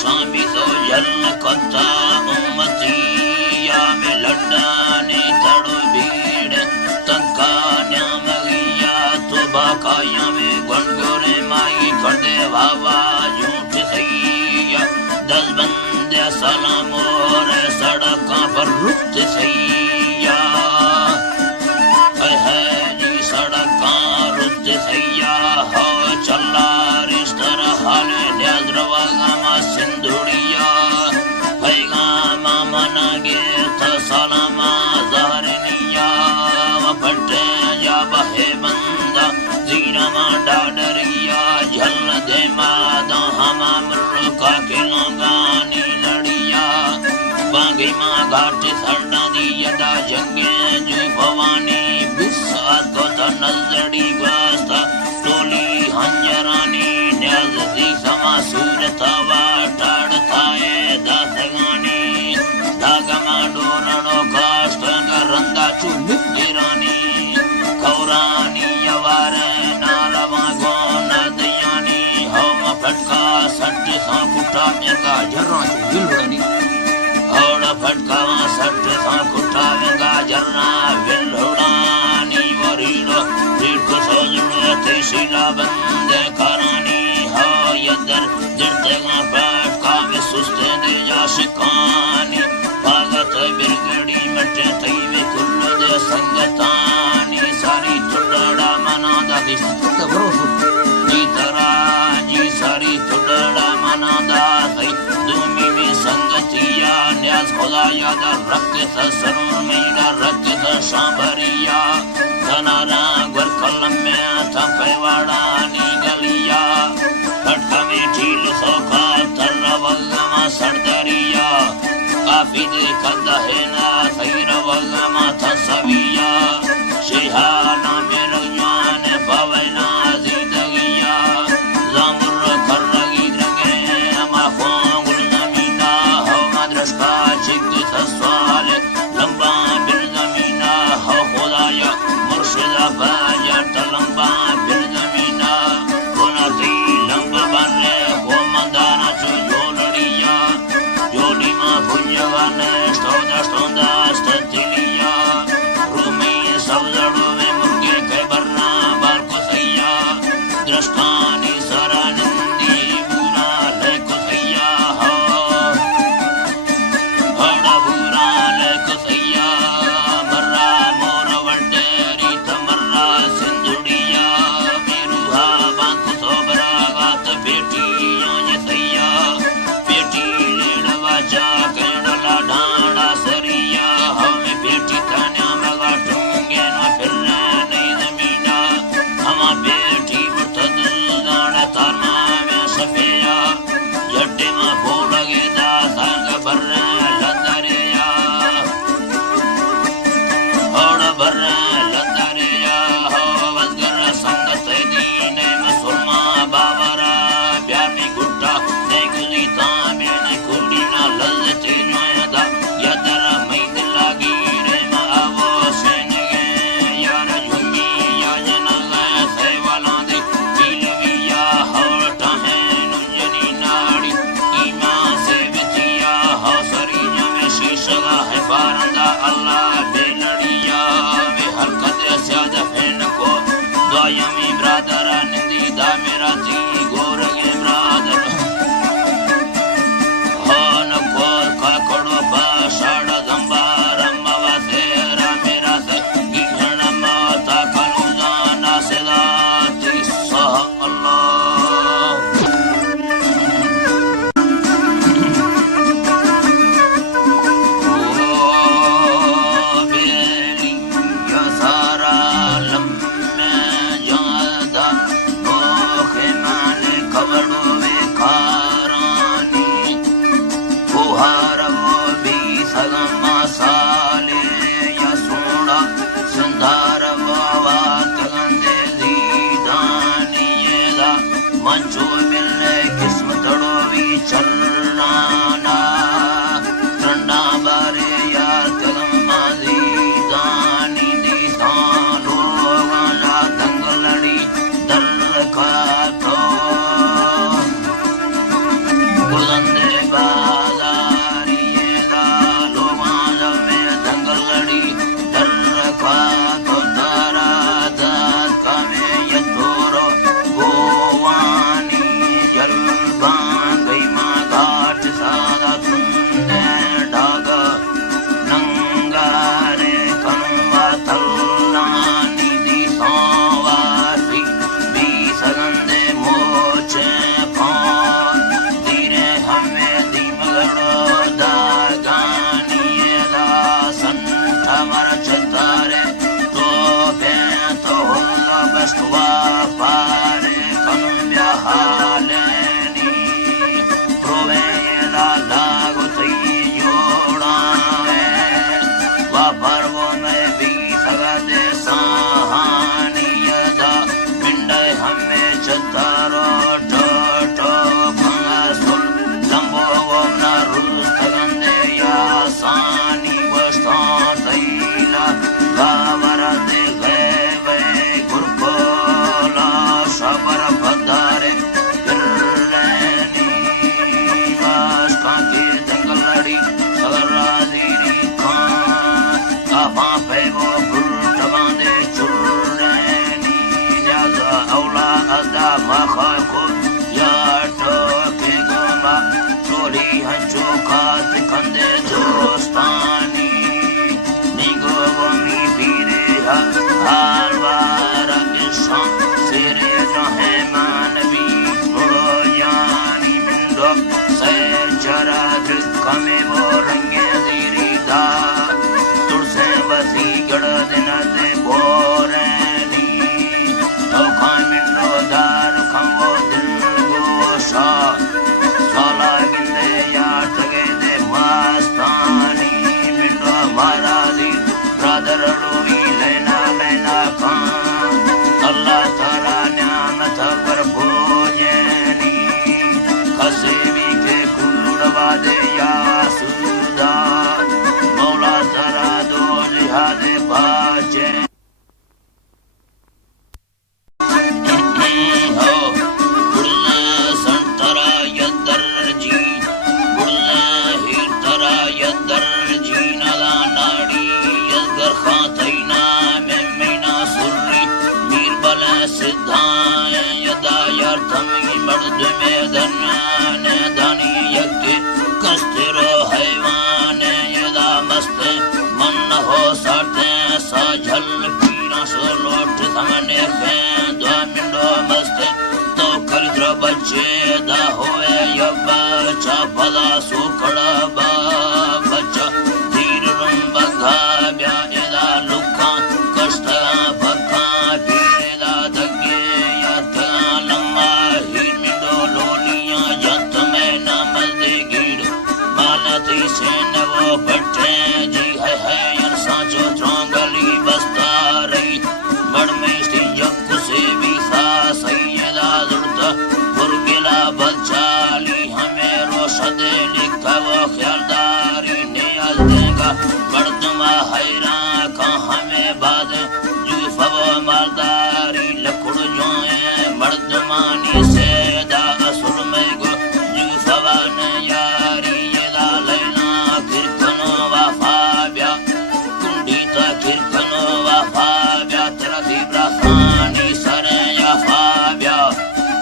सांबी तो जल कथा उम्मती या में लड्डाने तड़ो भीड़ तंका न्याम गया तो बाकाया में गुनगुने माई खड़े भावा झूठ सैया 10 बंदे सलाम और सड़कों पर रुकते सैया है जी सड़कों रुकते सैया हो चला रिश्तर हाल ल्याद्रवागा सिंधुड़िया पैगामा मना गिरत सलामा जहरनिया फटे या बहे बंदा जीरमा डाडरिया झल दे मादा हमा मुल्का के लोगानी लड़िया बागी माँ घाट सरना दी यदा जंगे जु भवानी बिस्सात को नजड़ी वास्ता टोली हंजरानी न्याज़दी समा सूरत वाटाड़ थाए दासगानी दागमा डोरणो काष्ट रंदा चुमित गिरानी कौरानी यवारे नालवा गोन दयानी हम फटका सट्टे सांकुटा मेंगा जर्रा विलुड़नी और फटका सट्टे सांकुटा मेंगा जर्रा विलुड़ानी वरीड़ो रीढ़ सोजुड़ो तेशिला बंदे करानी हो यदर जर्तेगा फटका में सुस्ते दे जा शिकानी भागत बिरगड़ी मटे थई वे कुल्लो दे संगतानी सारी तुड़ड़ा मना दा दिस्त भरोसो जी तरा जी सारी तुड़ड़ा मना दा थई दूमी में संगतिया न्याज खुदा याद रख ससरुन मेरा रख शांभरिया धनारा गुर कलम में था पैवाड़ा नी गलिया फटका में ठील सोखा तरवगमा सरदरिया काफी देखता है ना सैर वगमा था सविया शेहाना मेरा जान पवना जिंदगिया जामुर खरगी रंगे अमा फोंगुल जमीना हो मद्रस का चिक ससवाल लंबा बिल जमीना हो खुदाया मुर्शिदा बाया तलंबा बिल जमीना कोनाती लंबा बने हो मंदाना चो जोलड़िया जोली मा भुंजवाने स्टोंदा स्थिलिया रूमी सवजड़ो में मुर्गे के बर्रा बार को सैया दृष्टानी सरानंदी बुरा ले को सैया हो हड़ा बुरा ले को सैया मर्रा मोर वंडेरी तमर्रा सिंधुड़िया मेरुहा बांकु सोबरा गात बेटी आने सैया बेटी लेड़वा जा केड़ला ढांडा सरिया हमें बेटी कन्या मगा टूंगे ना फिरना नहीं जमीना हमा बेटी बुतद दाड़ा तारना में सफेया जड्डे मा भोलगे दा सांग बर्रा लंदरिया और बर्रा लंदरिया हो वजगर संगत दीने मुसलमा बाबरा प्यार में गुड्डा ने गुली तामे ने कुड़ी ना ललते नयदा यदर मैद लागी रे मा आवो सेनगे यार झुंगी या जनला से वाला दे पीलविया होटा है नुजनी नाड़ी ईमा से बितिया हो शरीर में शीशा है फारंदा अल्लाह बेलड़िया वे हरकत स्यादा फैन को दायमी ब्रादर निंदी दा मेरा ती गोरगे ब्रादर हान को काकड़ो बाशाड़ गंबार मवा तेरा मेरा से गिहण माता कलुजाना से दाती सह अल्लाह ओ बेली या सारा लम्मे जादा नोखे माने कबड़ो वे खारानी बुहार भी सगमा साले या सोड़ा सुंदर बाबा तगंदे जीदानी येदा मंचो मिलने किस्मत भी चलना ठंडा बारे या तगमा जीदानी दी सालो वाला दंगलड़ी दर का तो बुलंदे हालेनी प्रोवेला लागो थई जोड़ा वा पर्वो में भी सगदे साहानी यदा मिंडे हमें चतारो टो भंगासुल लंबो वमना रुस्तगंदे या सानी वस्ता तैला गावर दे गए गुरकोला शबर भदारे गिरलेनी वास्ता के जंगल लड़ी सगरादीरी खान आपा पे वो बुल्ट बांधे चुर्रेनी जादा औला अदा माखा को या टोके गोमा चोरी हंचो खात कंदे जोस्तानी निगो वमी पीरे हालवारा किसान सिरे जहे मानवी थोड़ो यानी मिंडो से जरा कमे वो रंगे दीरी दा तुरसे बसी गड़ दिन दे बोरेनी तो खाए मिंडो दार खमो दिल गोशा साला गिंदे या टगे दे वास्तानी मिंडो मारा दी ब्रदर रोवी लेना लेना खान अल्लाह ताला न्याम थर भोजनी खसे भी के कुड़वा दे या सुदा मौला तारा दो लिहादे बाजे हो बुल्ला संतरा यदर जी बुल्ला हिरतरा यदर जी नला नाड़ी यदर खातैना में मीना सुर्री मीर बला सिद्धाय यदा यार्थम मर्द में धन्यान धनी यज्ञ कस्तिरो हैवान यदा मस्त मन हो साटे सा झल पीना सो लोट समने फें दो मिंडो मस्त तो खरीद्र बच्चे दा होए यब्बा चा भला सो खड़ा बा बच्चा धीर रुम बगा ब्या यदा लुखा कष्ट भक्का भीड़ा दगे यत लम्मा ही मिंडो लोलियां यत में नमल दे गिड़ मालती से नवो बट्टे जी है यार साचो त्रांगली बस्ता रही मड़ में स्टी यक्कु से भी सा सैयदा जुड़ता बुरगिला बचाली हमें रोशदे लिखा वो ख्यालदारी नियाज देगा मर्दमा हैरान का हमें बाद यूसुफ वो मालदारी लकुड़ जोए मर्दमानी से दा असुर में गो यूसुफ ने यारी ये ला लेना किरकनो वफाब्या कुंडीता किरकनो वफाब्या तेरा दिब्रा खानी सरे या फाब्या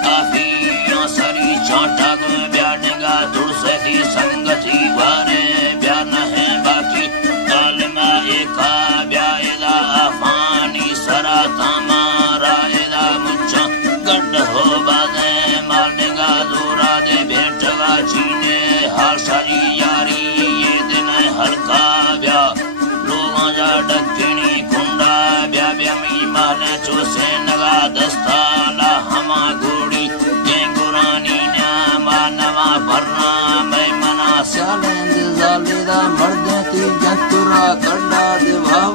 काफियों सरी चाटा गो ब्यानेगा दुर से ही संगति वारे ब्यान है बाकी कालमा एका ब्याएदा फानी सरा तमारा एदा मुच्चा गड्ढ हो बादे मारनेगा दूरा दे भेटवा चीने हाल सारी यारी ये दिन हल्का ब्या लोगों जा डकिनी कुंडा ब्या ब्या मी माने चोसे नगा दस्ताला हमा गोड़ी गेंगुरानी न्यामा नवा भरना मैं मना सालेंद जालेदा मर्दे ती जंतुरा गड्डा दे भाव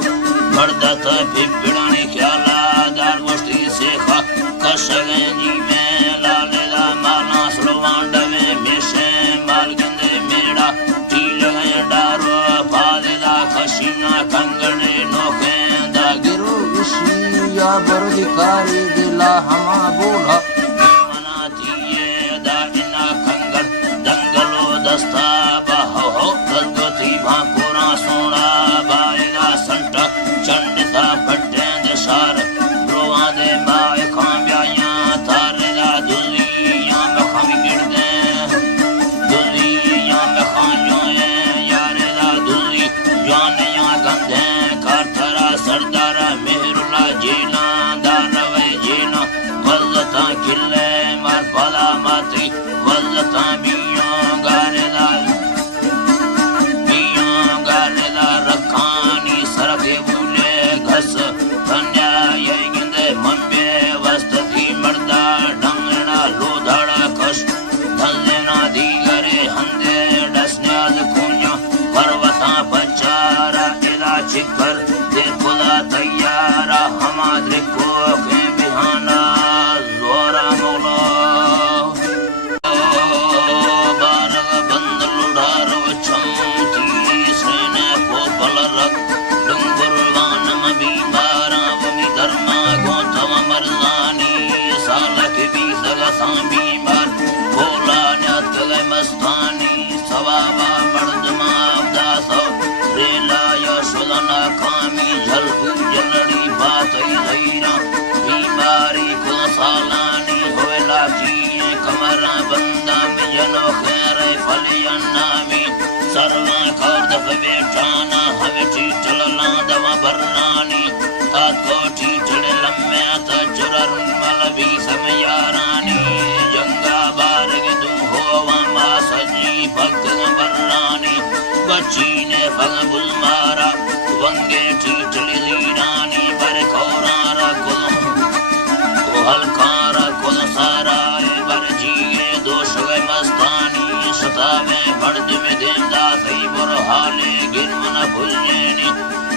मर्दा था फिपड़ाने ख्याला दार वस्ती सेखा कशगंजी में लालेदा माला स्लोवांड में मेशे माल गंदे मेड़ा टील गए डारो फादेदा खशीना कंगड़े नोखे दा गिरो विशिया बरदिकारी दिला हमा बोला मना थिए दा इना कंगड़ दंगलो दस्ता बाहो गलगती भापुरा सोना बाएगा संटा चंड था फटे दे सार ब्रोआ दे माए खाम्या या तारे दा दुलिया में खामी गिर दे दुलिया में खायो यारे दा दुली जाने या गंधे कारथरा सरदारा मेहरुला जेला दारवे जेला वल्लता किले मार फला माती वल्लता बियो गारे दा रखानी सरफे बुले घस धन्या ये गिंदे मंबे वस्तती मर्दा ढंगना लो लगा सांबी मार भोला न्यात गए मस्तानी सवावा मर्दमा दासो रेला यशोदना कामी झलबू जलड़ी बात धैरा बीमारी को सालानी होए लाची कमरा बंदा में जनो खैर फलियन्ना में सर्वा कर दफ बेठाना हमें चीचलना दवा बर्रानी आतो चीचल लम्मे आता चुरर मल भी समयारानी जंगा बारग तू होवा मा सजी भक्त बर्रानी बच्ची ने फल बुल मारा वंगे चीचली लीरानी बर खौरारा कुल हलकारा कुल सारा बर जिए दोष गए मस्तानी सतावे भर्द में देवदा थई बुर हाले गिरमन भुजनी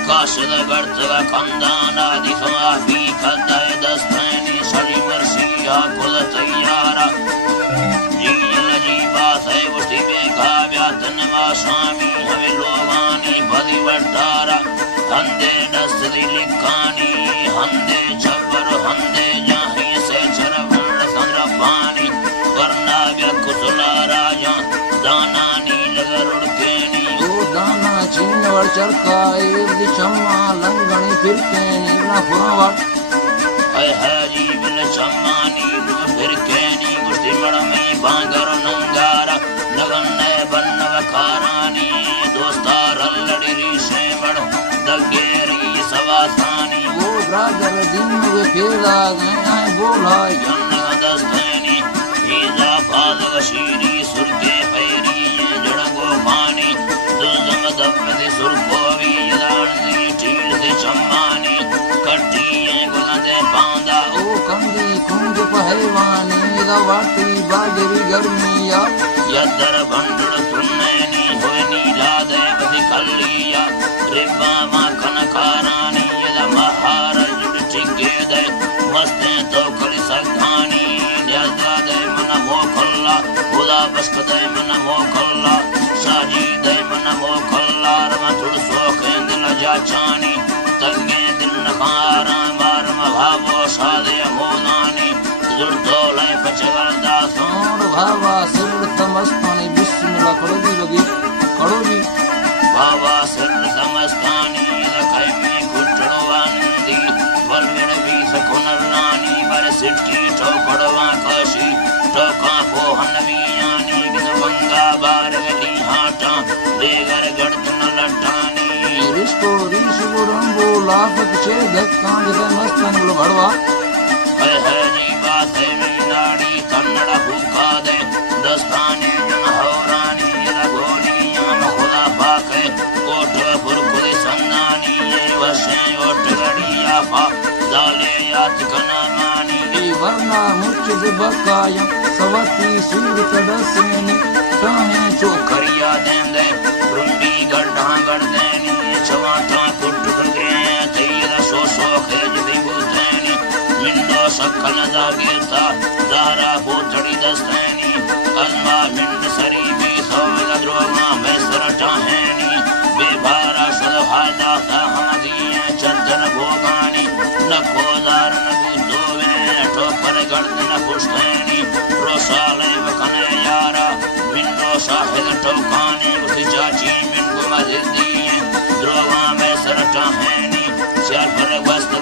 काशद गर्तवा कंदानादि समाफी खदाय दस्तैनी सली मर्सिया कुल तैयारा जील जीवा है उठी बेखा व्यातन मा स्वामी हमें लोगानी भली वटारा हंदे दस्तरी लिखानी हंदे छबर हंदे जाही से चरवण संद्रपानी वरना व्यकुसुला राजा दाना नील गरुड़केनी ओ दाना चीनवर चरकाए दिशम्मा लंगणी फिरकेनी ना फुरवट है जीवन सम्मानी फिरकेनी मुस्तिमण में बांगर नंगारा नगन बन्नव कारानी दोस्तार लड़ी से मड़ दगेरी सवासानी ओ ब्रादर दिन में फेरा गए बोला जन्न दस्तनी हीजा फादग शीरी सुरके फैरी जड़गो पानी दुर्गम दपति सुरकोवी यदानी चील से सम्मानी कट्टी गुलदे बांदा ओ कंदी कुंज पहलवानी रवाती बागरी गर्मिया यदर भंडड़ सुन्नैनी होनी लादे बधि कल्लिया रिब्बा मा कनकारानी यद महार जुड़ चिके दे मस्ते तो कली सगानी यदा दे मन मोखल्ला खुदा बस्क दे मन मोखल्ला साजी दे मन मोखल्ला रमा तुड़ सोखें दिल जाचानी तंगे दिल नखारा मार भावो सादे मोनानी जुड़तो लय पचगर दासों भावा सिर तमस्तानी बिस्मिल्लाह कड़ोगी बाबा सिर समस्तानी लखै में कुटड़वानंदी वलविन भी सकुनरनानी बर सिट्टी चौकड़वा काशी टोका पोहन वियानी गिनवंगा बारगली हाटा देगर गर्दन लटानी रिश्तो रीश बुरंबो लाफत छे धक्का जैसे मस्तानी बोलो भड़वा है जी बात है मीनाड़ी कन्नड़ भूखा दे दस्तानी जन हौरानी लगोनिया खुदा पाके कोट फुरकुली संदानी ये वशे ओट गड़िया पा जाले यात कना मानी वरना मुझ बकाया सवती सूर तड़सेनी ताहे चो करिया देंदे रुंडी गड्ढा गड़ देनी चवाटा कुट गए तेरा सो सो खेज दी बुतेनी मिंडो सकन दागेता दारा बोतड़ी दस्तैनी अल्मा मिंड सरी भी सोल द्रोमा में सरटाहेनी बेभारा सदहादा सहमदिए चंदन भोगानी नकोदार नगुदोवे ठोकर गर्दन पुष्टैनी रोसाले वखने यारा मिंडो साहिल ठोकानी उसी चाची मिंडो मजिदी द्रोमा में सरटाहेनी चार पर वस्त